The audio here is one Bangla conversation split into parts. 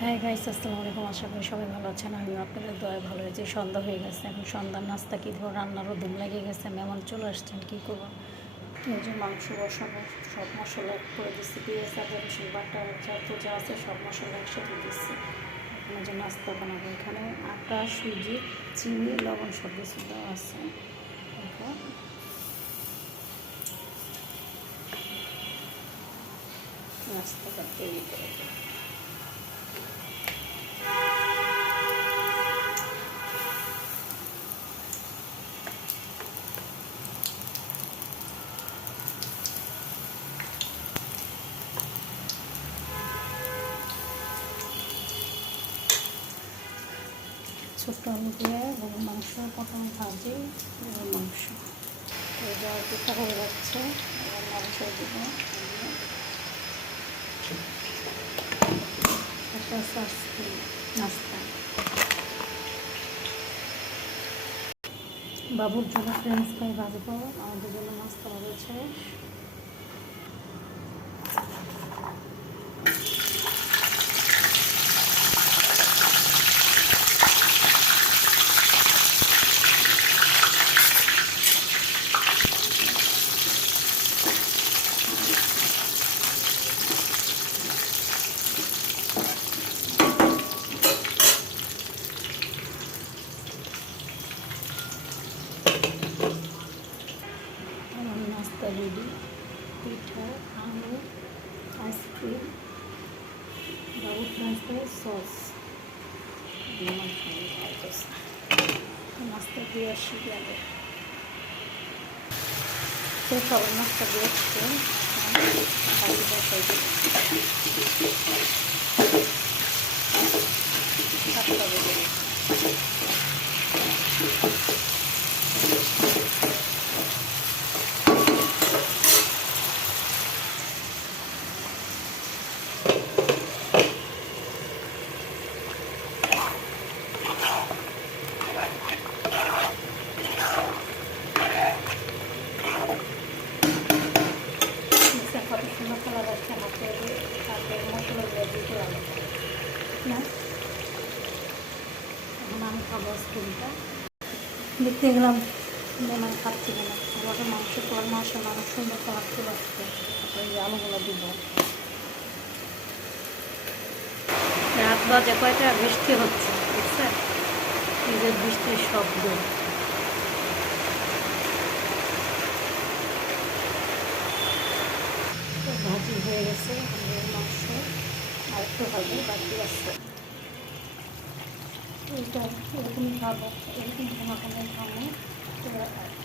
হ্যাঁ গাইস, আসসালামু আলাইকুম। আশা করি সবাই ভালো আছেন। আমিও আপনাদের দয়ায় ভালো হয়েছে। সন্ধ্যা হয়ে গেছে, এখন সন্ধ্যার নাস্তা কী ধরো, রান্নারও ধুম লেগে গেছে, মেহমান চলে আসছেন, কী করবো। এই যে মাংস বসাবো, সব মশলা এক করে দিচ্ছি, পেঁয়াজ আদা রসুন বাটা যত যা আছে সব মশলা একসাথে দিচ্ছি। এখন যে নাস্তা বানাবো, এখানে আটা সুজি চিনি লবণ সব কিছু দেওয়া আছে। এখন নাস্তাটা তৈরি করে দেবো। ছোট্ট আলু দিয়ে গরুর মাংস প্রথমে ভাজি, গরুর মাংস এবার পিঠা হয়ে যাচ্ছে, এবার মাংস দেবো। একটা নাস্তা বাবুর জন্য ফ্রেঞ্চ ফ্রাই ভাজবো, আমাদের জন্য নাস্তা হয়েছে। আমার নাস্তা রেডি, পিঠা আলু আইসক্রিম বাবু ফ্রেঞ্চ ফ্রাই সস নাস্তা দিয়ে আসি গেলে তো সবার নাস্তা দিয়ে আসছে। সাতটা বেজে কত সুন্দর খেলা যাচ্ছে, হাতে হাতের মশলা দিয়ে দিতে লাগে না। এখন আমি খাবো আইসক্রিমটা, দেখতে গেলাম মেহমান খাচ্ছি না, আমাদের মাংস তোর মাংস মানুষ সুন্দর কালার চলে আসছে। তারপরে এই আলুগুলো দিব। রাত বাজে কয়টা, বৃষ্টি হচ্ছে বুঝছেন, এই যে বৃষ্টির শব্দ। ভাজি হয়ে গেছে, মাংস আর একটু ভাজি বাকি আছে। এইটা এরকমই খাবো, এরকম ঘন খাবো। তো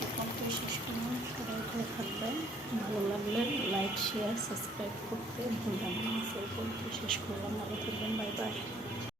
এখন তো শেষ করলাম, সবাই ভালো থাকবেন, ভালো লাগলে লাইক শেয়ার সাবস্ক্রাইব করতে ভুলবেন না। সেই পর্যন্ত শেষ করলাম, ভালো থাকবেন, বাই বাই।